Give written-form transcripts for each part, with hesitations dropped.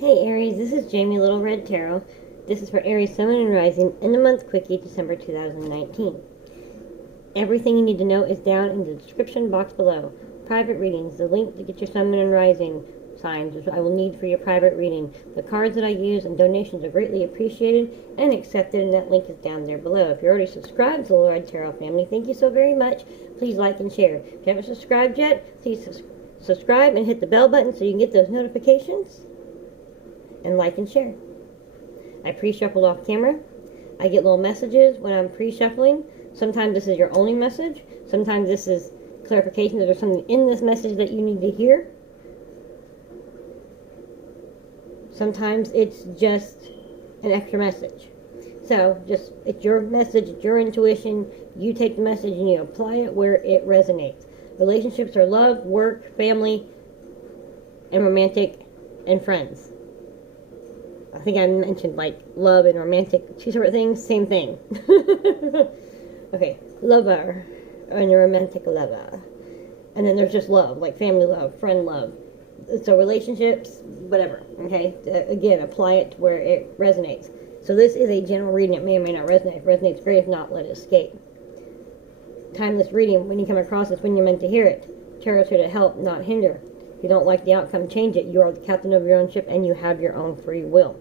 Hey Aries, this is Jamie Little Red Tarot. This is for Aries Sun, Moon, and Rising in the month Quickie, December 2019. Everything you need to know is down in the description box below. Private readings, the link to get your Sun, Moon, and Rising signs, which I will need for your private reading. The cards that I use and donations are greatly appreciated and accepted, and that link is down there below. If you're already subscribed to the Lil Red Tarot family, thank you so very much. Please like and share. If you haven't subscribed yet, please subscribe and hit the bell button so you can get those notifications. And like and share. I pre-shuffle off camera. I get little messages when I'm pre-shuffling. Sometimes this is your only message. Sometimes this is clarification that there's something in this message that you need to hear. Sometimes it's just an extra message. So it's your message, it's your intuition. You take the message and you apply it where it resonates. Relationships are love, work, family, and romantic, and friends. I think I mentioned like love and romantic, two separate things, same thing. Okay, lover and a romantic lover. And then there's just love, like family love, friend love. So relationships, whatever, okay? Again, apply it to where it resonates. So this is a general reading. It may or may not resonate. If it resonates, great. If not, let it escape. Timeless reading. When you come across it's when you're meant to hear it. Tarot's here to help, not hinder. If you don't like the outcome, change it. You are the captain of your own ship, and you have your own free will.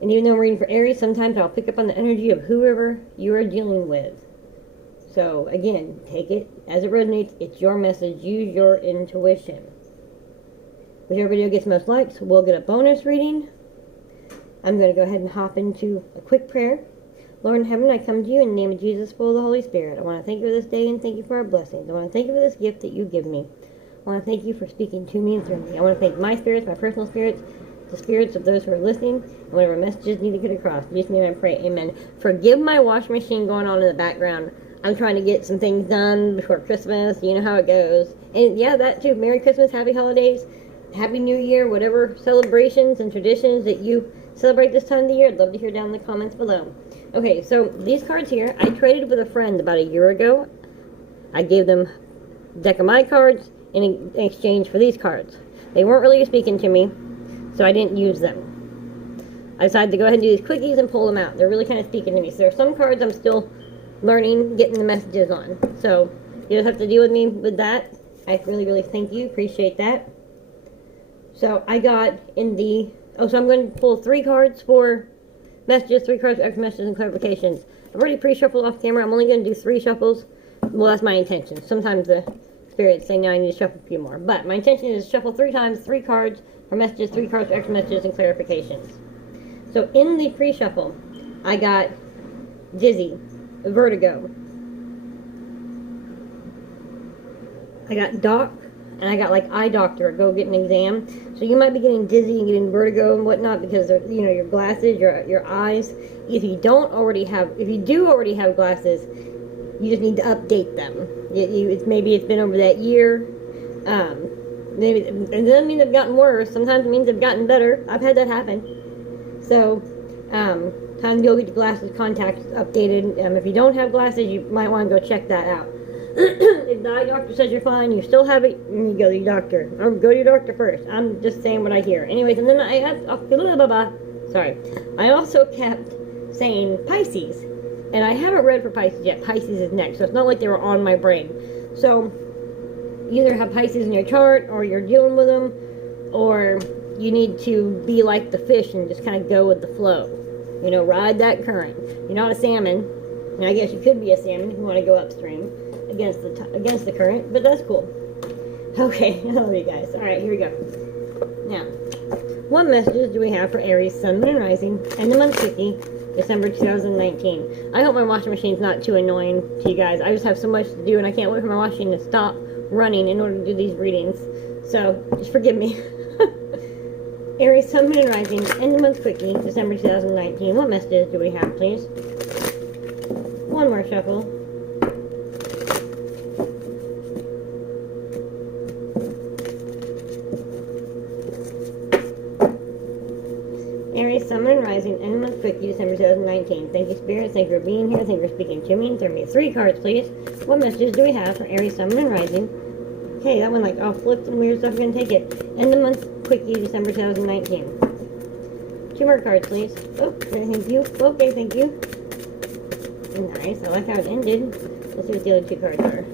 And even though I'm reading for Aries, sometimes I'll pick up on the energy of whoever you are dealing with. So, again, take it as it resonates. It's your message. Use your intuition. Whichever video gets most likes, we'll get a bonus reading. I'm going to go ahead and hop into a quick prayer. Lord in heaven, I come to you in the name of Jesus, full of the Holy Spirit. I want to thank you for this day and thank you for our blessings. I want to thank you for this gift that you give me. I want to thank you for speaking to me and through me. I want to thank my spirits, my personal spirits, the spirits of those who are listening, and whatever messages need to get across. In Jesus' name I pray, amen. Forgive my washing machine going on in the background. I'm trying to get some things done before Christmas. You know how it goes. And yeah, that too. Merry Christmas, Happy Holidays, Happy New Year, whatever celebrations and traditions that you celebrate this time of the year. I'd love to hear down in the comments below. Okay, so these cards here, I traded with a friend about a year ago. I gave them a deck of my cards in exchange for these cards. They weren't really speaking to me, so I didn't use them. I decided to go ahead and do these quickies and pull them out. They're really kind of speaking to me. So there are some cards I'm still learning, getting the messages on. So you don't have to deal with me with that. I really, really thank you. Appreciate that. So I got in the... so I'm going to pull 3 cards for messages, 3 cards for extra messages and clarifications. I've already pre-shuffled off camera. I'm only going to do 3 shuffles. Well, that's my intention. Sometimes the spirits say, no, I need to shuffle a few more. But my intention is to shuffle 3 times, 3 cards for messages, 3 cards for extra messages and clarifications. So in the pre-shuffle, I got dizzy, vertigo. I got doc, and I got like eye doctor, go get an exam. So you might be getting dizzy and getting vertigo and whatnot because of, you know, your glasses, your eyes. If you do already have glasses, you just need to update them. Maybe it's been over that year. Maybe it doesn't mean they've gotten worse. Sometimes it means they've gotten better. I've had that happen. So, time to go get your glasses, contacts updated. If you don't have glasses, you might want to go check that out. If the eye doctor says you're fine, you still have it, you go to your doctor. Or go to your doctor first. I'm just saying what I hear. Anyways, and then I also kept saying Pisces. And I haven't read for Pisces yet. Pisces is next. So it's not like they were on my brain. So you either have Pisces in your chart, or you're dealing with them, or you need to be like the fish and just kind of go with the flow. You know, ride that current. You're not a salmon. And I guess you could be a salmon if you want to go upstream against the current, but that's cool. Okay, I love you guys. Alright, here we go. Now, what messages do we have for Aries, Sun, Moon, and Rising, and the month Quickie, December 2019? I hope my washing machine's not too annoying to you guys. I just have so much to do, and I can't wait for my washing to stop running in order to do these readings. So, just forgive me. Aries, Sun, Moon, and Rising, and the month Quickie, December 2019. What messages do we have, please? One more shuffle. Aries, Sun, Moon, and Rising, and the month Quickie, December 2019. Thank you, Spirit. Thank you for being here. Thank you for speaking to me and through me. 3 cards, please. What messages do we have for Aries, Sun, Moon, and Rising Okay, that one like all flipped and weird stuff. We're gonna take it. End of month quickie, December 2019. 2 more cards, please. Oh, thank you. Okay, thank you. Nice. I like how it ended. Let's see what the other 2 cards are.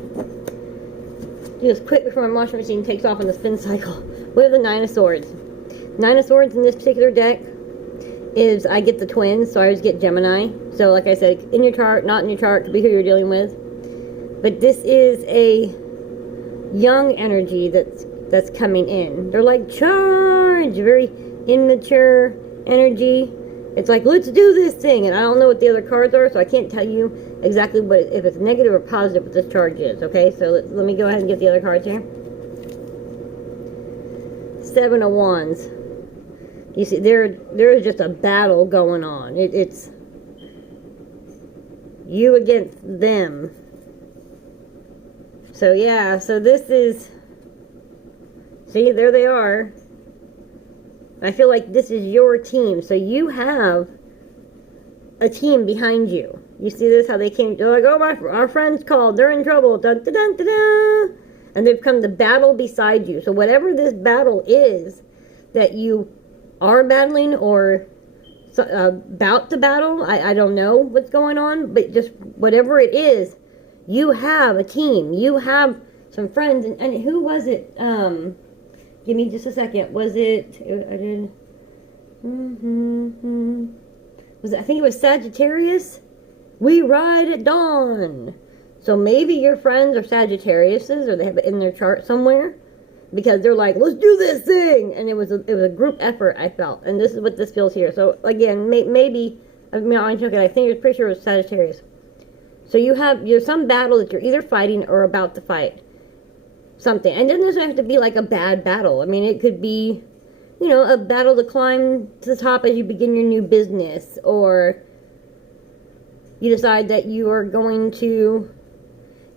Do this quick before my washing machine takes off on the spin cycle. We have the 9 of Swords. 9 of Swords in this particular deck is I get the twins, so I always get Gemini. So like I said, in your chart, not in your chart, could be who you're dealing with. But this is a young energy that's coming in. They're like charged, very immature energy. It's like, let's do this thing, and I don't know what the other cards are, so I can't tell you exactly what, if it's negative or positive, what this charge is. Okay, so let me go ahead and get the other cards here. 7 of Wands. You see, there is just a battle going on. It's you against them. So yeah, so this is, see, there they are. I feel like this is your team. So you have a team behind you. You see this, how they came, they're like, oh, our friends called, they're in trouble, dun, dun, dun, dun, dun. And they've come to battle beside you. So whatever this battle is that you are battling or about to battle, I don't know what's going on, but just whatever it is, you have a team. You have some friends. And who was it? Give me just a second. Was it? I did. Was it, I think it was Sagittarius. We ride at dawn. So maybe your friends are Sagittariuses, or they have it in their chart somewhere, because they're like, let's do this thing. And it was a group effort, I felt. And this is what this feels here. So again, maybe, I mean, I think it was pretty sure it was Sagittarius. So you're some battle that you're either fighting or about to fight. Something. And it doesn't have to be like a bad battle. I mean, it could be, you know, a battle to climb to the top as you begin your new business. Or you decide that you are going to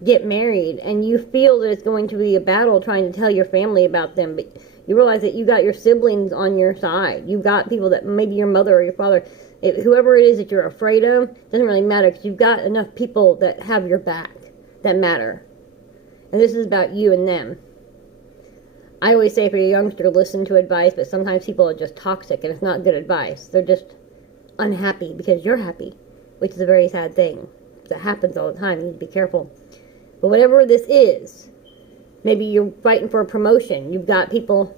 get married and you feel that it's going to be a battle trying to tell your family about them. But you realize that you got your siblings on your side. You've got people that, maybe your mother or your father, whoever it is that you're afraid of, doesn't really matter, because you've got enough people that have your back, that matter. And this is about you and them. I always say for a youngster, listen to advice, but sometimes people are just toxic and it's not good advice. They're just unhappy because you're happy, which is a very sad thing. That happens all the time. You need to be careful. But whatever this is, maybe you're fighting for a promotion. You've got people,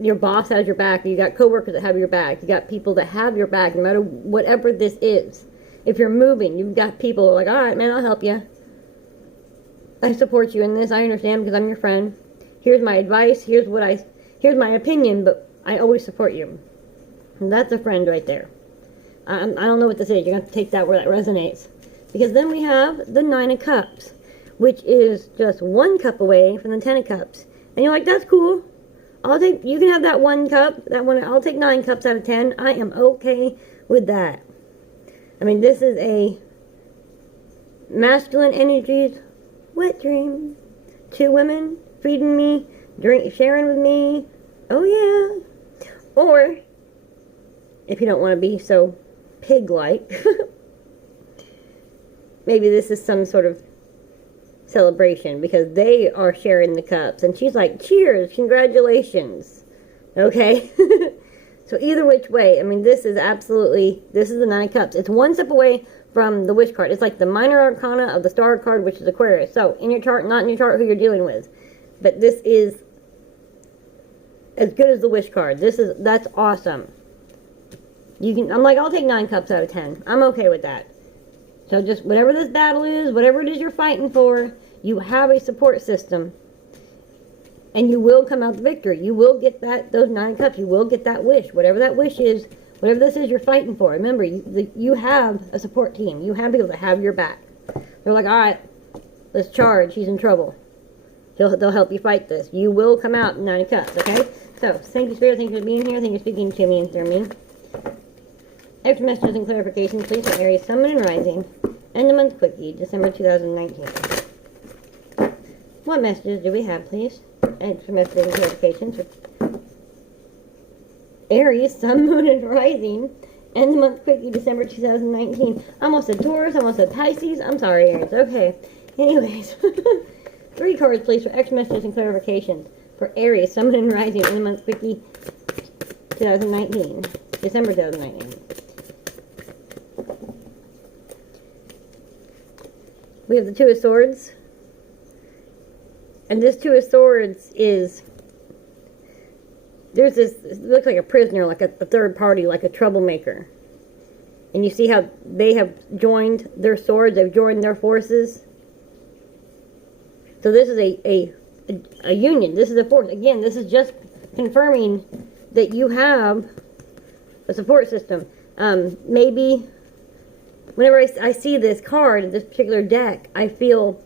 your boss has your back. You got coworkers that have your back. You got people that have your back, no matter whatever this is. If you're moving, you've got people who are like, all right, man, I'll help you. I support you in this. I understand because I'm your friend. Here's my advice. Here's my opinion, but I always support you. And that's a friend right there. I don't know what this is. You're going to have to take that where that resonates. Because then we have the 9 of Cups, which is just 1 cup away from the 10 of Cups. And you're like, that's cool. You can have that 1 cup. I'll take 9 cups out of 10. I am okay with that. I mean, this is a masculine energies wet dream. 2 women feeding me, sharing with me. Oh yeah. Or, if you don't want to be so pig-like, maybe this is some sort of celebration because they are sharing the cups. And she's like, cheers, congratulations. Okay? So either which way, I mean, this is the 9 of Cups. It's 1 step away from the Wish card. It's like the minor arcana of the Star card, which is Aquarius. So, in your chart, not in your chart, who you're dealing with. But this is as good as the Wish card. That's awesome. I'm like, I'll take 9 cups out of 10. I'm okay with that. So just whatever this battle is, whatever it is you're fighting for, you have a support system. And you will come out the victor. You will get those 9 cups. You will get that wish. Whatever that wish is, whatever this is you're fighting for. Remember, you have a support team. You have people that have your back. They're like, all right, let's charge. He's in trouble. They'll help you fight this. You will come out 9 cups, okay? So, thank you, Spirit. Thank you for being here. Thank you for speaking to me and through me. Extra messages and clarifications, please, for Aries, Sun, Moon, and Rising. End of month quickie, December 2019. What messages do we have, please? Extra messages and clarifications for Aries, Sun, Moon, and Rising. End of month quickie, December 2019. I almost said Taurus. I almost said Pisces. I'm sorry, Aries. Okay. Anyways. 3 cards, please, for extra messages and clarifications. For Aries, Sun, Moon, and Rising in the month Quickie 2019. December 2019. We have the Two of Swords. And this Two of Swords is... There's this... It looks like a prisoner, like a third party, like a troublemaker. And you see how they have joined their swords, they've joined their forces. So this is a union. This is a force. Again, this is just confirming that you have a support system. Maybe whenever I see this card, this particular deck, I feel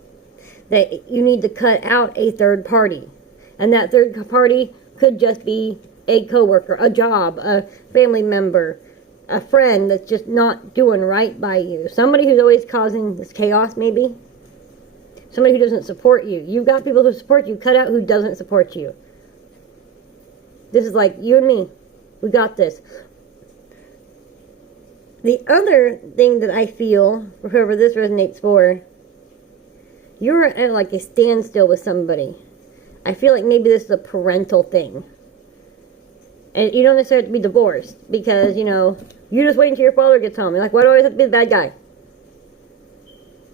that you need to cut out a third party. And that third party could just be a coworker, a job, a family member, a friend that's just not doing right by you. Somebody who's always causing this chaos, maybe. Somebody who doesn't support you. You've got people who support you. Cut out who doesn't support you. This is like you and me. We got this. The other thing that I feel, for whoever this resonates for, you're at like a standstill with somebody. I feel like maybe this is a parental thing. And you don't necessarily have to be divorced. Because, you know, you just wait until your father gets home. You're like, why do I always have to be the bad guy?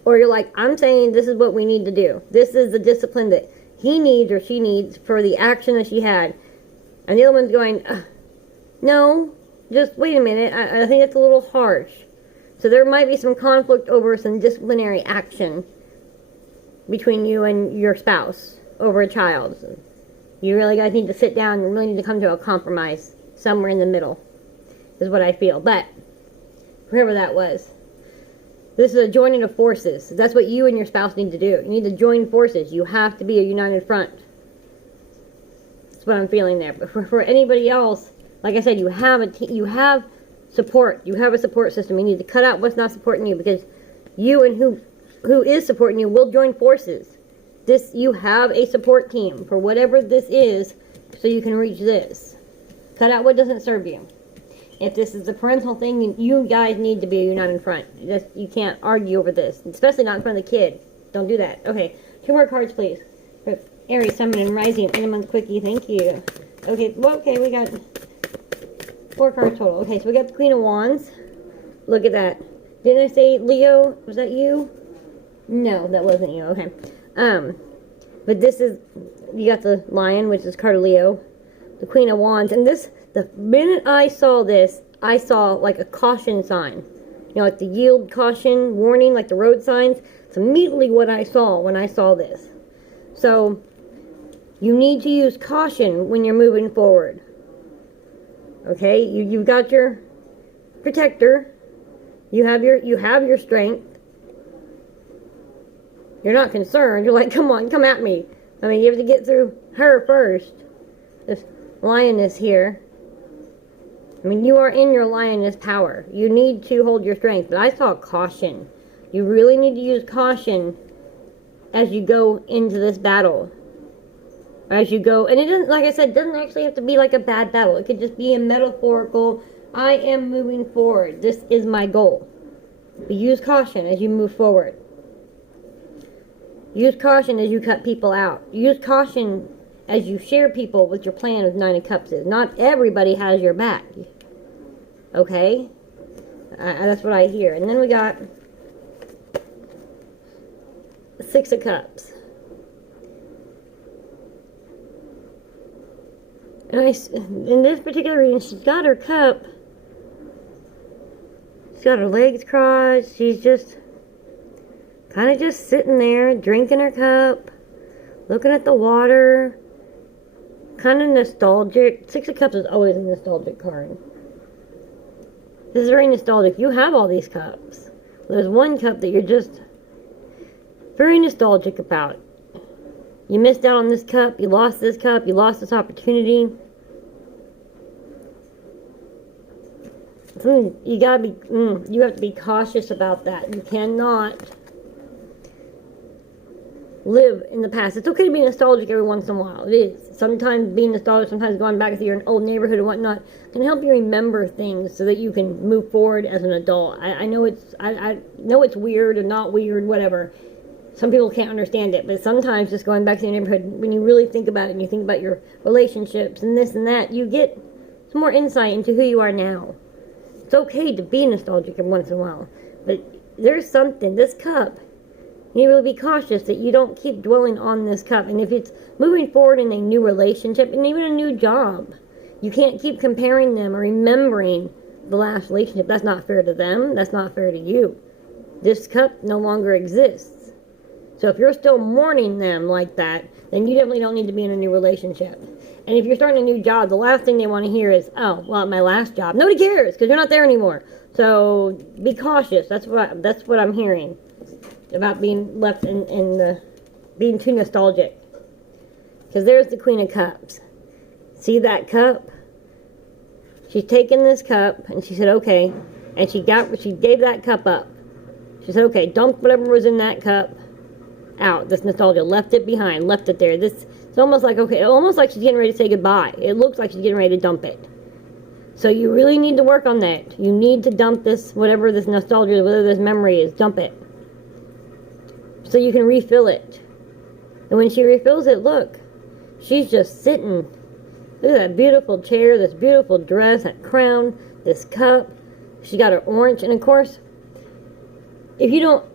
Or you're like, I'm saying this is what we need to do. This is the discipline that he needs or she needs for the action that she had. And the other one's going, no, just wait a minute. I think it's a little harsh. So there might be some conflict over some disciplinary action between you and your spouse over a child. So you really guys need to sit down and really need to come to a compromise somewhere in the middle is what I feel. But whoever that was, this is a joining of forces. That's what you and your spouse need to do. You need to join forces. You have to be a united front. That's what I'm feeling there. But for anybody else, like I said, you have you have support. You have a support system. You need to cut out what's not supporting you, because you and who is supporting you will join forces. You have a support team for whatever this is, so you can reach this. Cut out what doesn't serve you. If this is a parental thing, you guys need to be a united front. You can't argue over this, especially not in front of the kid. Don't do that. Okay, 2 more cards, please. For Aries, Sun, and Rising in a month Quickie. Thank you. Okay, well, okay, we got 4 cards total. Okay, so we got the Queen of Wands. Look at that. Didn't I say Leo? Was that you? No, that wasn't you. Okay. But this is, you got the Lion, which is card of Leo. The Queen of Wands. And this, the minute I saw this, I saw like a caution sign. You know, like the yield, caution, warning, like the road signs. It's immediately what I saw when I saw this. So, you need to use caution when you're moving forward. Okay? You've got your protector. You have your strength. You're not concerned. You're like, come on, come at me. I mean, you have to get through her first. This lioness here. I mean, you are in your lioness power. You need to hold your strength. But I saw caution. You really need to use caution as you go into this battle. As you go. And it doesn't, like I said, it doesn't actually have to be like a bad battle. It could just be a metaphorical, I am moving forward. This is my goal. But use caution as you move forward. Use caution as you cut people out. Use caution as you share people with your plan with 9 of Cups is. Not everybody has your back. Okay? That's what I hear. And then we got 6 of Cups. And in this particular reading, she's got her cup. She's got her legs crossed. She's just kind of just sitting there, drinking her cup, looking at the water, kind of nostalgic. 6 of Cups is always a nostalgic card. This is very nostalgic. You have all these cups. There's one cup that you're just very nostalgic about. You missed out on this cup, you lost this cup, you lost this opportunity. You gotta be, you have to be cautious about that. You cannot live in the past. It's okay to be nostalgic every once in a while. It is. Sometimes being nostalgic, sometimes going back to your old neighborhood and whatnot can help you remember things so that you can move forward as an adult. I know it's weird or not weird, whatever. Some people can't understand it, but sometimes just going back to the neighborhood, when you really think about it and you think about your relationships and this and that, you get some more insight into who you are now. It's okay to be nostalgic once in a while, but there's something, this cup, you really be cautious that you don't keep dwelling on this cup. And if it's moving forward in a new relationship and even a new job, you can't keep comparing them or remembering the last relationship. That's not fair to them. That's not fair to you. This cup no longer exists. So if you're still mourning them like that, then you definitely don't need to be in a new relationship. And if you're starting a new job, the last thing they want to hear is, oh, well, at my last job. Nobody cares because you're not there anymore. So be cautious. That's what I'm hearing about being left in the being too nostalgic. Because there's the Queen of Cups. See that cup? She's taken this cup and she said, okay. And she gave that cup up. She said, okay, dump whatever was in that cup out. This nostalgia. Left it behind. Left it there. It's almost like, okay, almost like she's getting ready to say goodbye. It looks like she's getting ready to dump it. So you really need to work on that. You need to dump this, whatever this nostalgia, whatever this memory is, dump it. So you can refill it. And when she refills it, look, she's just sitting. Look at that beautiful chair, this beautiful dress, that crown, this cup. She got her orange. And of course, if you don't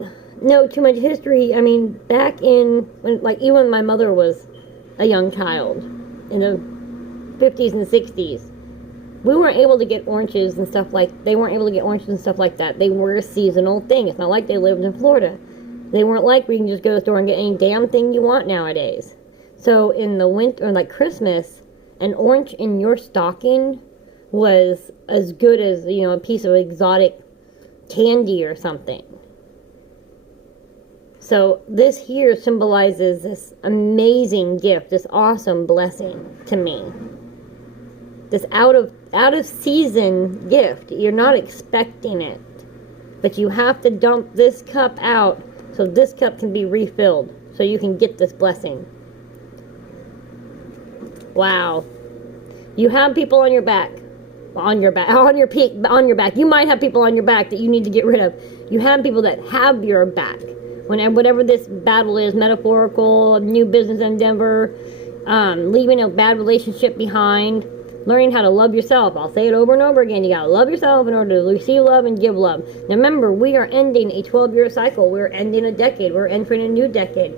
know too much history, I mean, back in, even when my mother was a young child, in the 50s and 60s, we weren't able to get oranges and stuff like, they weren't able to get oranges and stuff like that. They were a seasonal thing. It's not like they lived in Florida. They weren't like where you can just go to the store and get any damn thing you want nowadays. So in the winter, or like Christmas, an orange in your stocking was as good as, a piece of exotic candy or something. So this here symbolizes this amazing gift, this awesome blessing to me. This out of season gift. You're not expecting it. But you have to dump this cup out so this cup can be refilled. So you can get this blessing. Wow. You have people on your back. On your back. You might have people on your back that you need to get rid of. You have people that have your back. Whatever this battle is, metaphorical, new business endeavor, leaving a bad relationship behind, learning how to love yourself. I'll say it over and over again. You gotta love yourself in order to receive love and give love. Now remember, we are ending a 12-year cycle. We're ending a decade. We're entering a new decade.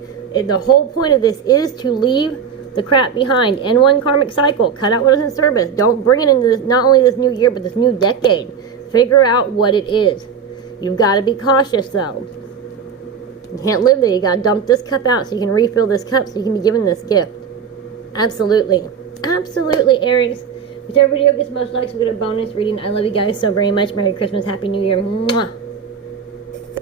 The whole point of this is to leave the crap behind. End one karmic cycle. Cut out what doesn't serve us. Don't bring it into this, not only this new year, but this new decade. Figure out what it is. You've got to be cautious, though. You can't live there. You got to dump this cup out so you can refill this cup so you can be given this gift. Absolutely. Absolutely, Aries. Whichever video gets most likes, we get a bonus reading. I love you guys so very much. Merry Christmas. Happy New Year. Mwah.